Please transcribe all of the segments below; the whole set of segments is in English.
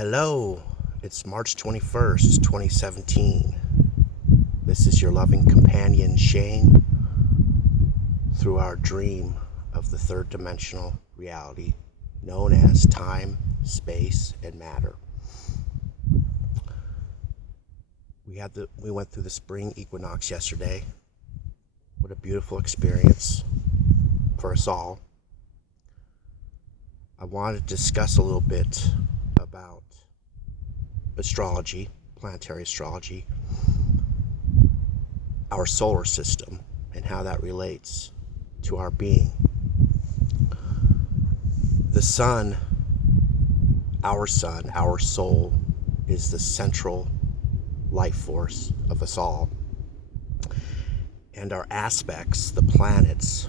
Hello, it's March 21st, 2017. This is your loving companion, Shane, through our dream of the third dimensional reality known as time, space, and matter. We went through the spring equinox yesterday. What a beautiful experience for us all. I wanted to discuss a little bit about astrology, planetary astrology, our solar system, and how that relates to our being. The sun, our soul, is the central life force of us all. And our aspects, the planets,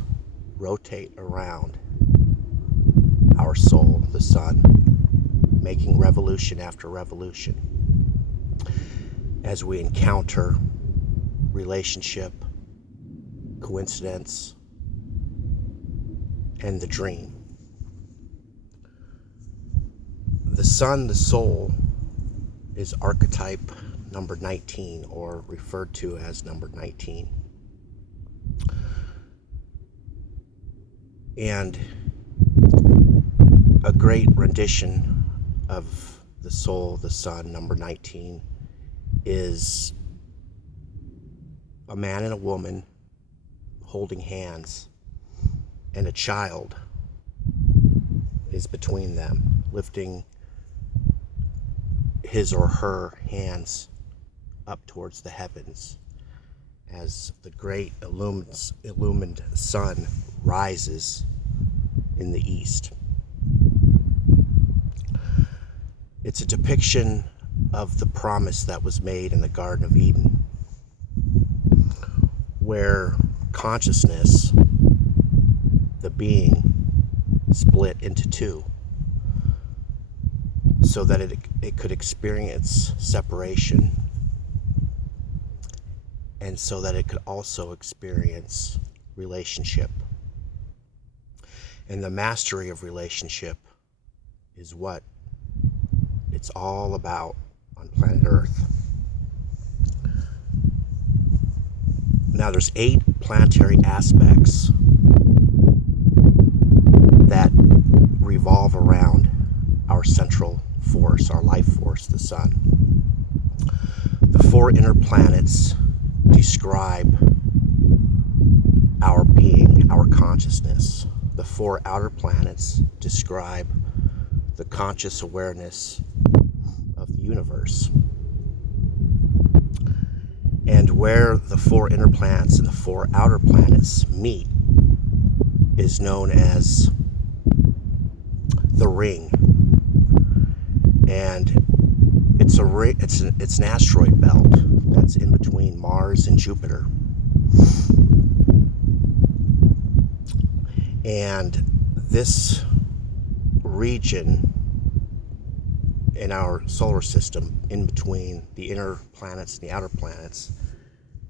rotate around our soul, the sun, making revolution after revolution as we encounter relationship, coincidence, and the dream. The sun, the soul, is archetype number 19, or referred to as number 19. And a great rendition of the soul, the sun, number 19, is a man and a woman holding hands, and a child is between them, lifting his or her hands up towards the heavens as the great illumined sun rises in the east. It's a depiction of the promise that was made in the Garden of Eden, where consciousness, the being, split into two so that it could experience separation, and so that it could also experience relationship. And the mastery of relationship is what it's all about on planet Earth. Now, there's 8 planetary aspects that revolve around our central force, our life force, the sun. The 4 inner planets describe our being, our consciousness. The 4 outer planets describe the conscious awareness of the universe. And where the 4 inner planets and the 4 outer planets meet is known as the ring. And it's an asteroid belt that's in between Mars and Jupiter. And this region in our solar system, in between the inner planets and the outer planets,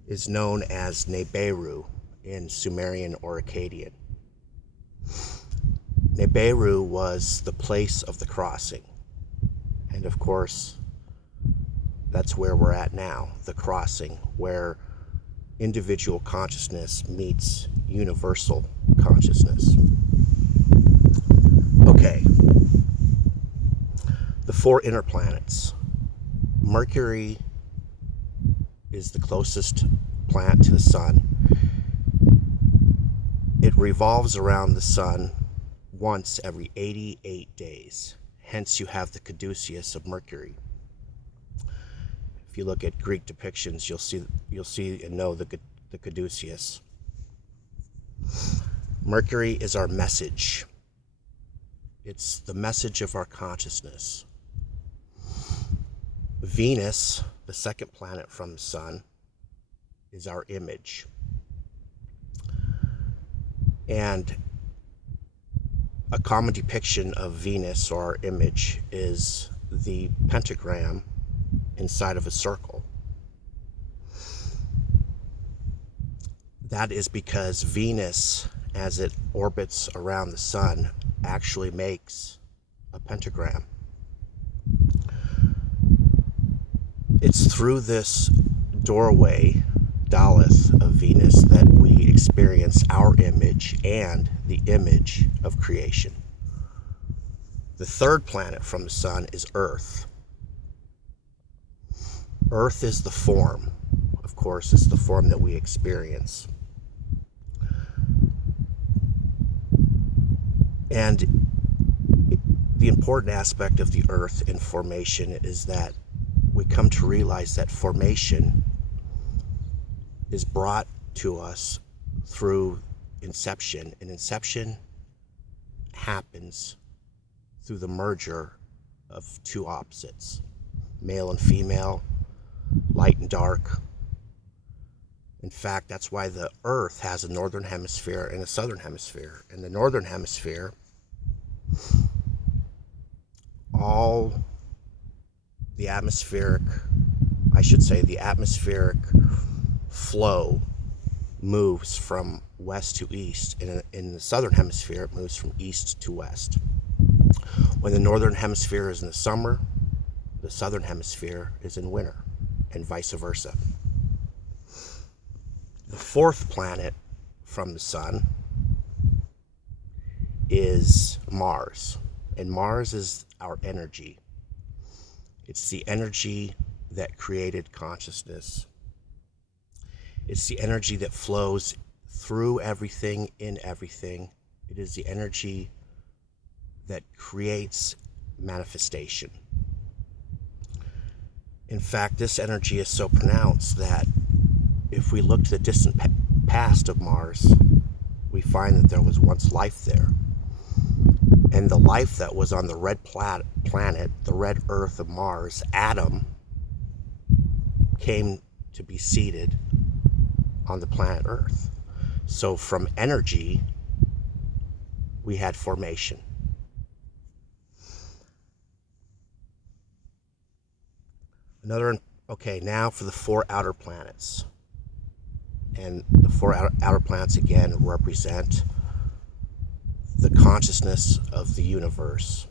is known as Nibiru in Sumerian or Akkadian. Nibiru was the place of the crossing. And of course, that's where we're at now, the crossing, where individual consciousness meets universal consciousness. Okay. The 4 inner planets. Mercury is the closest planet to the sun. It revolves around the sun once every 88 days. Hence, you have the caduceus of Mercury. If you look at Greek depictions, you'll see and know the caduceus. Mercury is our message. It's the message of our consciousness. Venus, the second planet from the sun, is our image. And a common depiction of Venus, or our image, is the pentagram inside of a circle. That is because Venus, as it orbits around the sun, actually makes a pentagram. It's through this doorway, Daleth of Venus, that we experience our image and the image of creation. The third planet from the sun is Earth. Earth is the form. Of course, it's the form that we experience. And the important aspect of the Earth in formation is that we come to realize that formation is brought to us through inception, and inception happens through the merger of two opposites, male and female, light and dark. In fact, that's why the Earth has a northern hemisphere and a southern hemisphere. In the northern hemisphere, all the atmospheric flow moves from west to east, and in the southern hemisphere it moves from east to west. When the northern hemisphere is in the summer, the southern hemisphere is in winter, and vice versa. The fourth planet from the sun is Mars, and Mars is our energy. It's the energy that created consciousness. It's the energy that flows through everything, in everything. It is the energy that creates manifestation. In fact, this energy is so pronounced that if we look to the distant past of Mars, we find that there was once life there. And the life that was on the red planet, the red Earth of Mars, Adam, came to be seated on the planet Earth. So from energy, we had formation. Now for the four outer planets. And the four outer planets again represent the consciousness of the universe.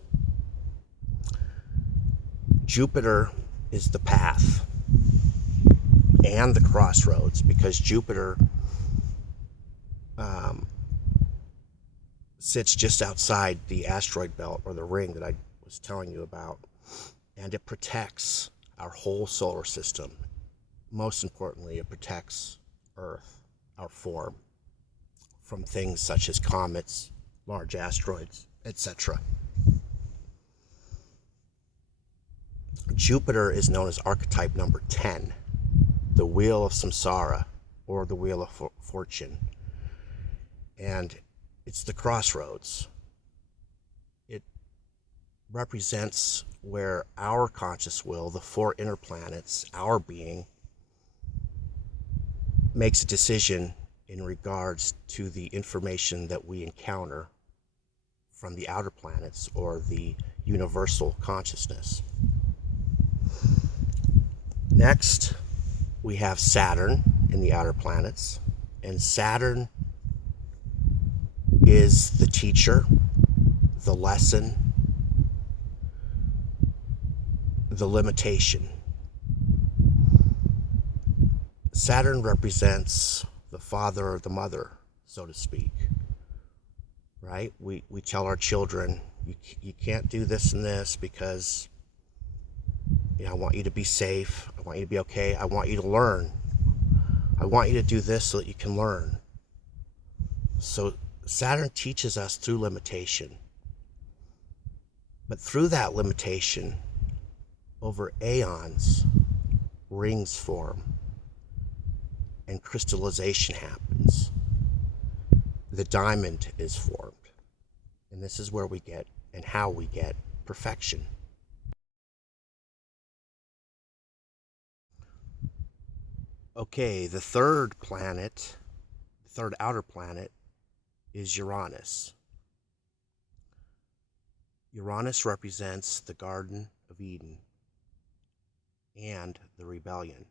Jupiter is the path and the crossroads, because Jupiter sits just outside the asteroid belt, or the ring that I was telling you about, and it protects our whole solar system. Most importantly, it protects Earth, our form, from things such as comets, large asteroids, etc. Jupiter is known as archetype number 10, the wheel of samsara, or the wheel of fortune. And it's the crossroads. It represents where our conscious will, the four inner planets, our being, makes a decision in regards to the information that we encounter from the outer planets, or the universal consciousness. Next, we have Saturn in the outer planets, and Saturn is the teacher, the lesson, the limitation. Saturn represents the father or the mother, so to speak, right? We tell our children, you can't do this and this because, I want you to be safe. I want you to be okay. I want you to learn. I want you to do this so that you can learn. So Saturn teaches us through limitation. But through that limitation, over aeons, rings form and crystallization happens. The diamond is formed. And this is where we get, and how we get, perfection. Okay, the third outer planet, is Uranus. Uranus represents the Garden of Eden and the rebellion.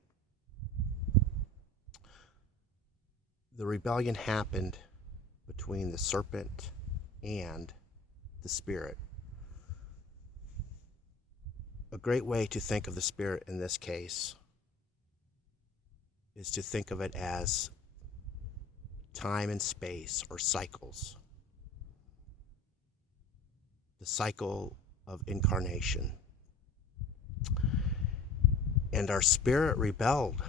The rebellion happened between the serpent and the spirit. A great way to think of the spirit in this case is to think of it as time and space, or cycles. The cycle of incarnation. And our spirit rebelled.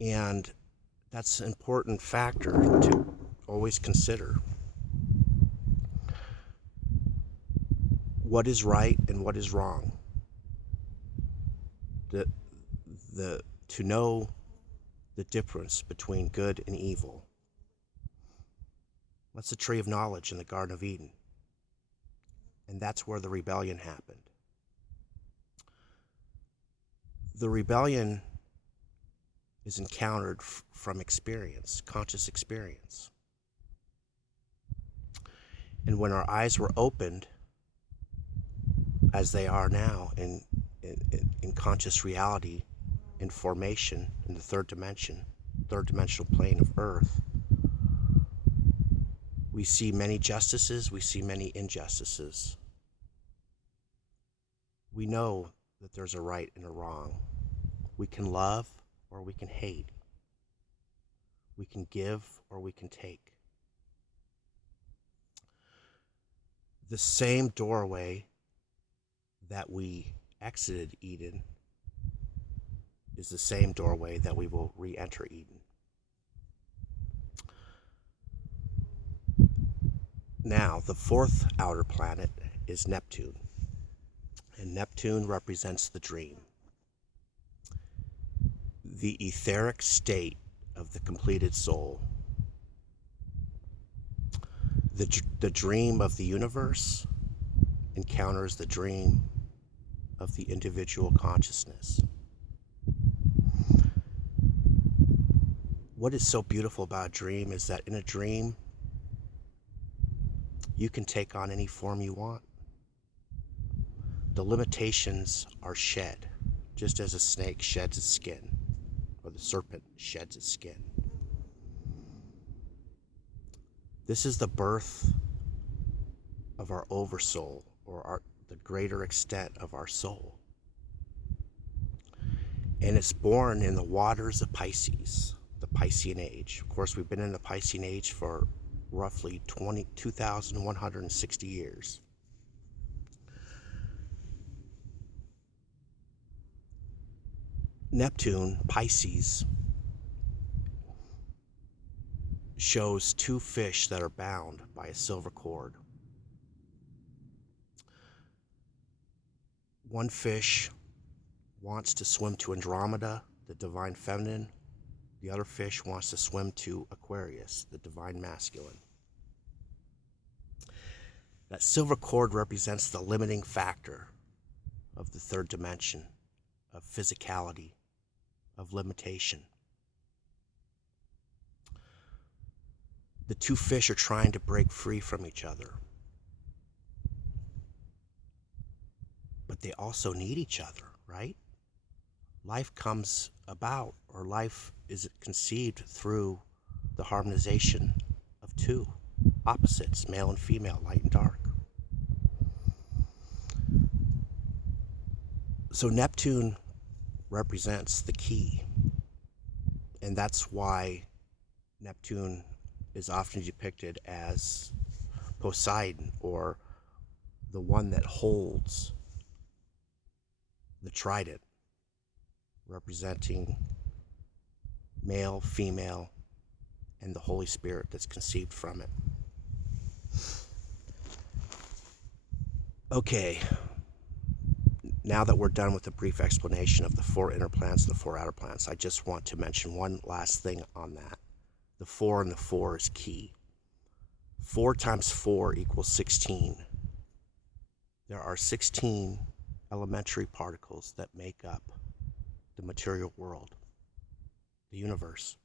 And that's an important factor to always consider. What is right and what is wrong? To know the difference between good and evil. That's the tree of knowledge in the Garden of Eden. And that's where the rebellion happened. The rebellion is encountered from experience, conscious experience. And when our eyes were opened, as they are now in conscious reality, in formation, in the third dimensional plane of Earth, we see many justices, we see many injustices. We know that there's a right and a wrong. We can love or we can hate. We can give or we can take. The same doorway that we exited Eden is the same doorway that we will re-enter Eden. Now, the fourth outer planet is Neptune. And Neptune represents the dream. The etheric state of the completed soul. The dream of the universe encounters the dream of the individual consciousness. What is so beautiful about a dream is that in a dream, you can take on any form you want. The limitations are shed, just as a snake sheds its skin, or the serpent sheds its skin. This is the birth of our oversoul, or the greater extent of our soul. And it's born in the waters of Pisces, the Piscean age. Of course, we've been in the Piscean age for roughly 2,160 years. Neptune, Pisces, shows two fish that are bound by a silver cord. One fish wants to swim to Andromeda, the divine feminine. The other fish wants to swim to Aquarius, the divine masculine. That silver cord represents the limiting factor of the third dimension, of physicality, of limitation. The two fish are trying to break free from each other. But they also need each other, right? Life comes about, or life is conceived through the harmonization of two opposites, male and female, light and dark. So Neptune represents the key, and that's why Neptune is often depicted as Poseidon, or the one that holds the trident, representing male, female, and the Holy Spirit that's conceived from it. Okay, now that we're done with the brief explanation of the four inner planets, the four outer planets, I just want to mention one last thing on that. The 4 and the 4 is key. 4 times 4 equals 16. There are 16 elementary particles that make up the material world, the universe.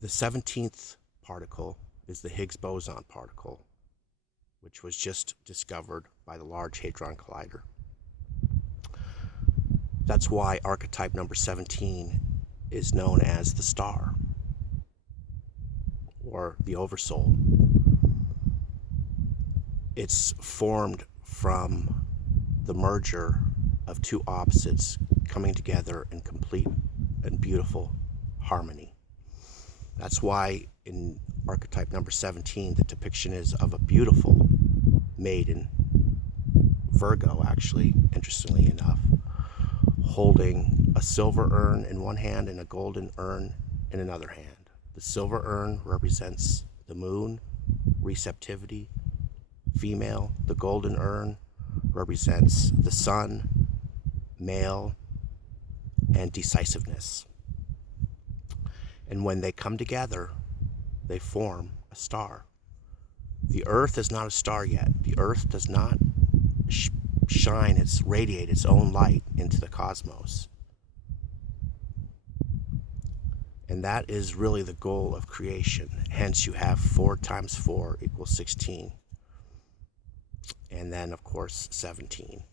The 17th particle is the Higgs boson particle, which was just discovered by the Large Hadron Collider. That's why archetype number 17 is known as the star, or the oversoul. It's formed from the merger of two opposites coming together in complete and beautiful harmony. That's why in archetype number 17, the depiction is of a beautiful maiden, Virgo actually, interestingly enough, holding a silver urn in one hand and a golden urn in another hand. The silver urn represents the moon, receptivity, female. The golden urn represents the sun, male, and decisiveness. And when they come together, they form a star. The earth is not a star yet. The earth does not radiate its own light into the cosmos. And that is really the goal of creation. Hence you have 4 times 4 equals 16. And then of course 17.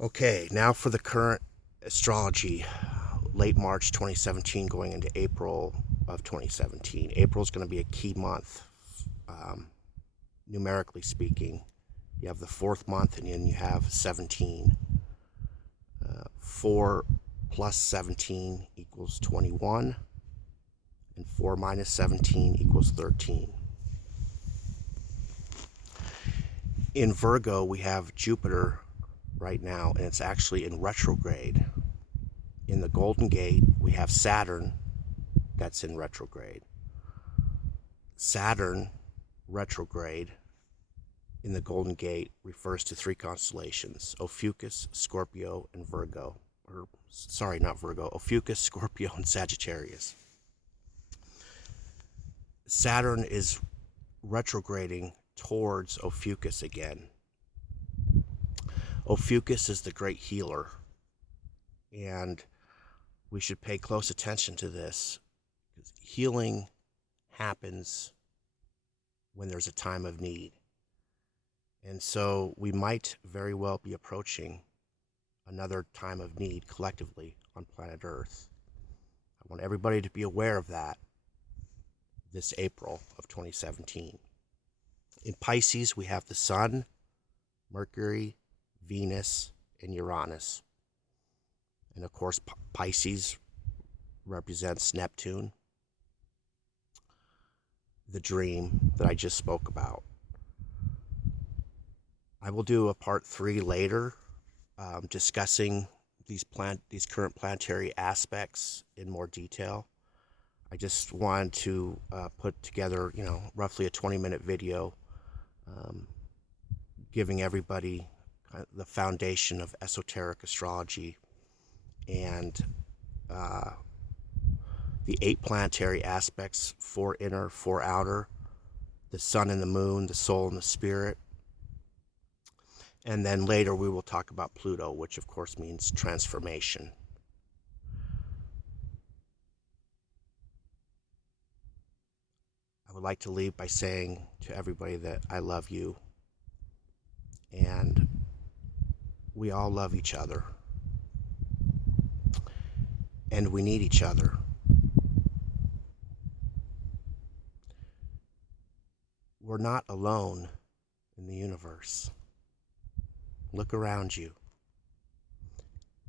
Okay, now for the current astrology, late March 2017 going into April of 2017. April is going to be a key month, numerically speaking. You have the 4th month and then you have 17. 4 plus 17 equals 21, and 4 minus 17 equals 13. In Virgo, we have Jupiter right now, and it's actually in retrograde. In the Golden Gate, we have Saturn that's in retrograde. Saturn retrograde in the Golden Gate refers to 3 constellations: Ophiuchus, Scorpio, and Virgo. Or, sorry, not Virgo. Ophiuchus, Scorpio, and Sagittarius. Saturn is retrograding towards Ophiuchus again. Ophiuchus is the great healer, and we should pay close attention to this, because healing happens when there's a time of need. And so we might very well be approaching another time of need collectively on planet Earth. I want everybody to be aware of that this April of 2017. In Pisces, we have the Sun, Mercury, Venus, and Uranus. And of course, Pisces represents Neptune, the dream that I just spoke about. I will do a part 3 later, discussing these current planetary aspects in more detail. I just wanted to put together, roughly a 20-minute video, giving everybody the foundation of esoteric astrology and the 8 planetary aspects: 4 inner, 4 outer, the sun and the moon, the soul and the spirit. And then later we will talk about Pluto, which of course means transformation. I would like to leave by saying to everybody that I love you, and we all love each other, and we need each other. We're not alone in the universe. Look around you.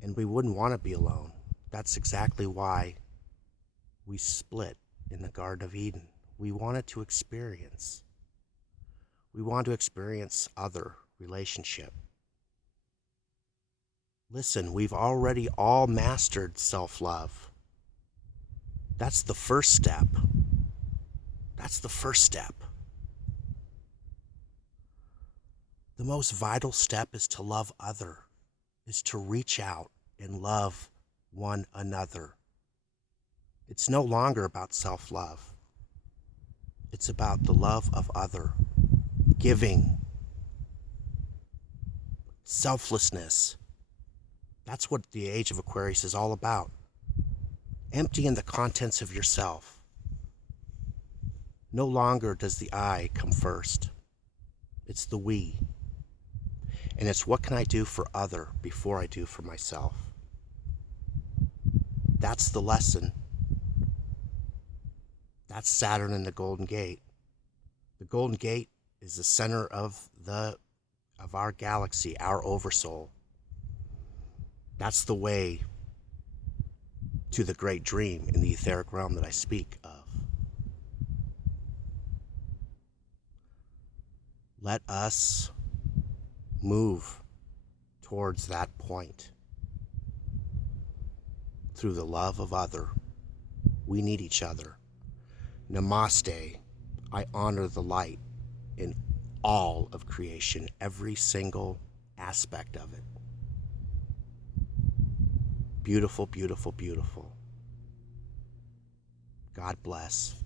And we wouldn't want to be alone. That's exactly why we split in the Garden of Eden. We wanted to experience. We want to experience other relationship. Listen, we've already all mastered self-love. That's the first step. That's the first step. The most vital step is to love other, is to reach out and love one another. It's no longer about self-love. It's about the love of other, giving, selflessness. That's what the Age of Aquarius is all about. Emptying the contents of yourself. No longer does the I come first. It's the we. And it's what can I do for other before I do for myself. That's the lesson. That's Saturn and the Golden Gate. The Golden Gate is the center of our galaxy, our oversoul. That's the way to the great dream in the etheric realm that I speak of. Let us move towards that point through the love of other. We need each other. Namaste. I honor the light in all of creation, every single aspect of it. Beautiful, beautiful, beautiful. God bless.